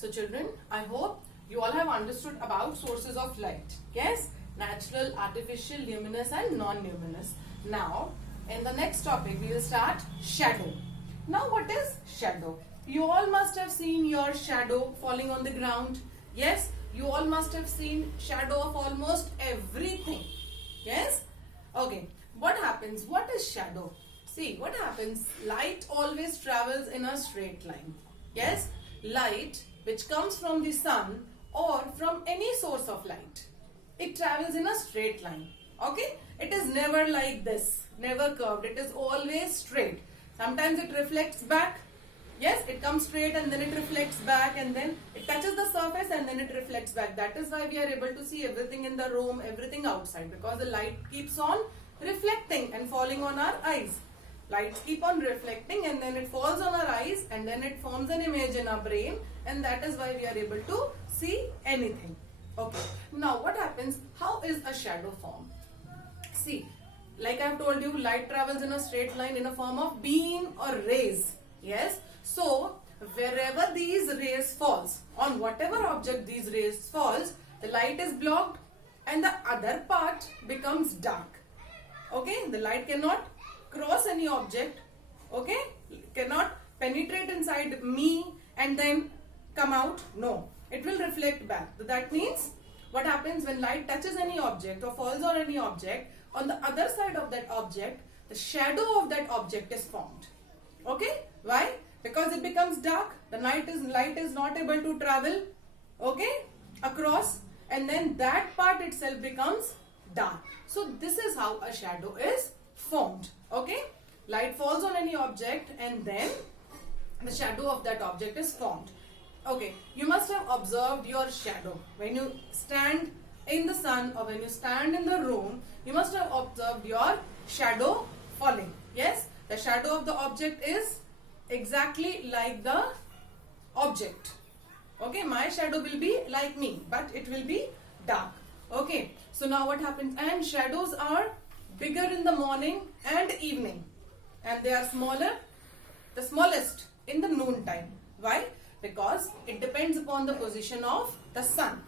So children, I hope you all have understood about sources of light. Yes, natural, artificial, luminous and non-luminous. Now, in the next topic, we will start shadow. Now, what is shadow? You all must have seen your shadow falling on the ground. Yes, you all must have seen shadow of almost everything. Yes? Okay. What happens? What is shadow? See, what happens? Light always travels in a straight line. Yes? Light which comes from the sun or from any source of light. It travels in a straight line. Okay? It is never like this. Never curved. It is always straight. Sometimes it reflects back. Yes, it comes straight and then it reflects back and then it touches the surface and then it reflects back. That is why we are able to see everything in the room, everything outside, because the light keeps on reflecting and falling on our eyes. Lights keep on reflecting and then it falls on our eyes and then it forms an image in our brain, and that is why we are able to see anything. Okay. Now what happens? How is a shadow formed? See, like I have told you, light travels in a straight line in a form of beam or rays. Yes. So, wherever these rays falls, on whatever object these rays falls, the light is blocked and the other part becomes dark. Okay, the light cannot cross any object, okay, cannot penetrate inside me and then come out. No, it will reflect back. So that means what happens when light touches any object or falls on any object, on the other side of that object, the shadow of that object is formed. Okay, why? Because it becomes dark, the light is not able to travel, okay, across, and then that part itself becomes dark. So this is how a shadow is formed. Okay, light falls on any object and then the shadow of that object is formed. Okay, you must have observed your shadow when you stand in the sun or when you stand in the room. You must have observed your shadow falling. Yes, the shadow of the object is exactly like the object. Okay, my shadow will be like me, but it will be dark. Okay, so now what happens? And shadows are bigger in the morning and evening, and they are smaller, the smallest in the noon time. Why? Because it depends upon the position of the sun.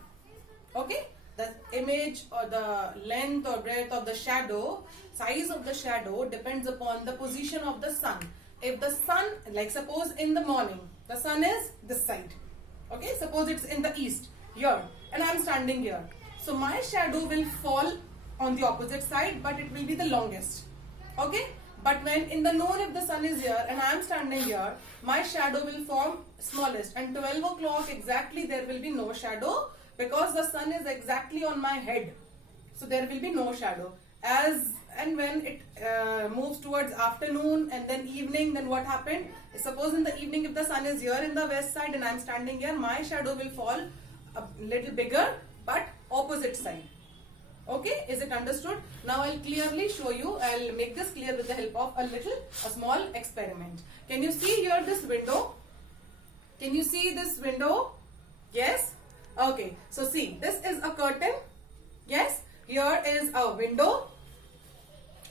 Okay, the image or the length or breadth of the shadow, size of the shadow depends upon the position of the sun. If the sun, like suppose in the morning, the sun is this side. Okay, suppose it's in the east, here, and I'm standing here. So my shadow will fall on the opposite side, but it will be the longest. Okay, but when in the noon, if the sun is here and I'm standing here, my shadow will form smallest, and 12 o'clock exactly there will be no shadow because the sun is exactly on my head. So there will be no shadow. As and when it moves towards afternoon and then evening, then what happened? Suppose in the evening, if the sun is here in the west side and I'm standing here, my shadow will fall a little bigger but opposite side. Okay, is it understood? Now I'll clearly show you. I'll make this clear with the help of a small experiment. Can you see here this window? Can you see this window? Yes? Okay, so see, this is a curtain. Yes, here is a window.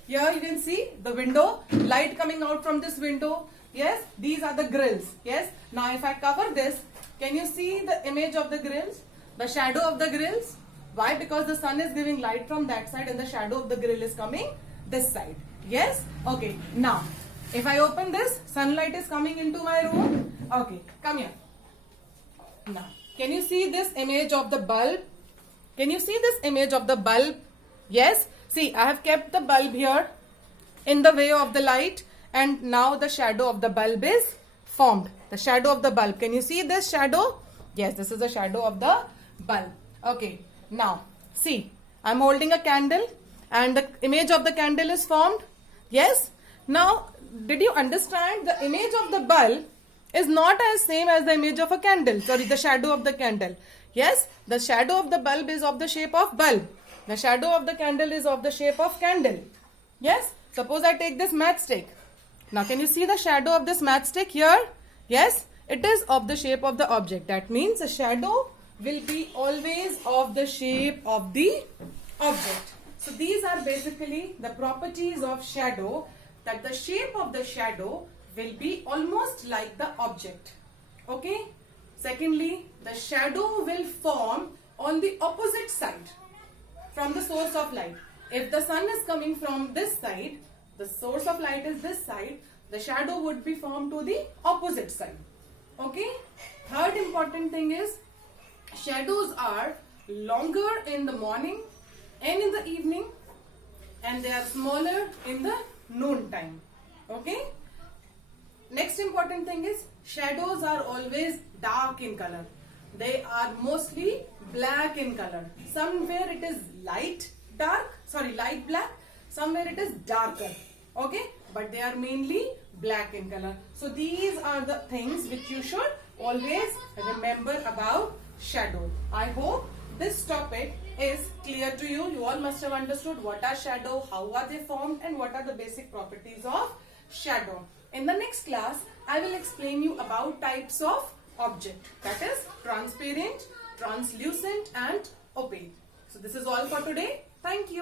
Here you can see the window, light coming out from this window. Yes, these are the grills. Yes, now if I cover this, can you see the image of the grills? The shadow of the grills? Why? Because the sun is giving light from that side and the shadow of the grill is coming this side. Yes? Okay, now if I open this, sunlight is coming into my room. Okay, come here. Now, can you see this image of the bulb? Can you see this image of the bulb? Yes? See, I have kept the bulb here in the way of the light, and now the shadow of the bulb is formed. The shadow of the bulb. Can you see this shadow? Yes, this is the shadow of the bulb. Okay, now see, I am holding a candle and the image of the candle is formed. Yes? Now, did you understand the image of the bulb is not as same as the image of a candle? Sorry, the shadow of the candle. Yes, the shadow of the bulb is of the shape of bulb. The shadow of the candle is of the shape of candle. Yes, suppose I take this matchstick. Now can you see the shadow of this matchstick here? Yes, it is of the shape of the object. That means the shadow will be always of the shape of the object. So these are basically the properties of shadow, that the shape of the shadow will be almost like the object. Okay, Secondly, the shadow will form on the opposite side from the source of light. If the sun is coming from this side, the source of light is this side, the shadow would be formed to the opposite side. Okay? Third important thing is, shadows are longer in the morning and in the evening, and they are smaller in the noon time. Okay? Next important thing is, shadows are always dark in color. They are mostly black in color. Somewhere it is light black, somewhere it is darker. Okay? But they are mainly black in color. So these are the things which you should always remember about shadow. I hope this topic is clear to you. You all must have understood what are shadow, how are they formed, and what are the basic properties of shadow. In the next class, I will explain you about types of object, that is transparent, translucent and opaque. So this is all for today. Thank you.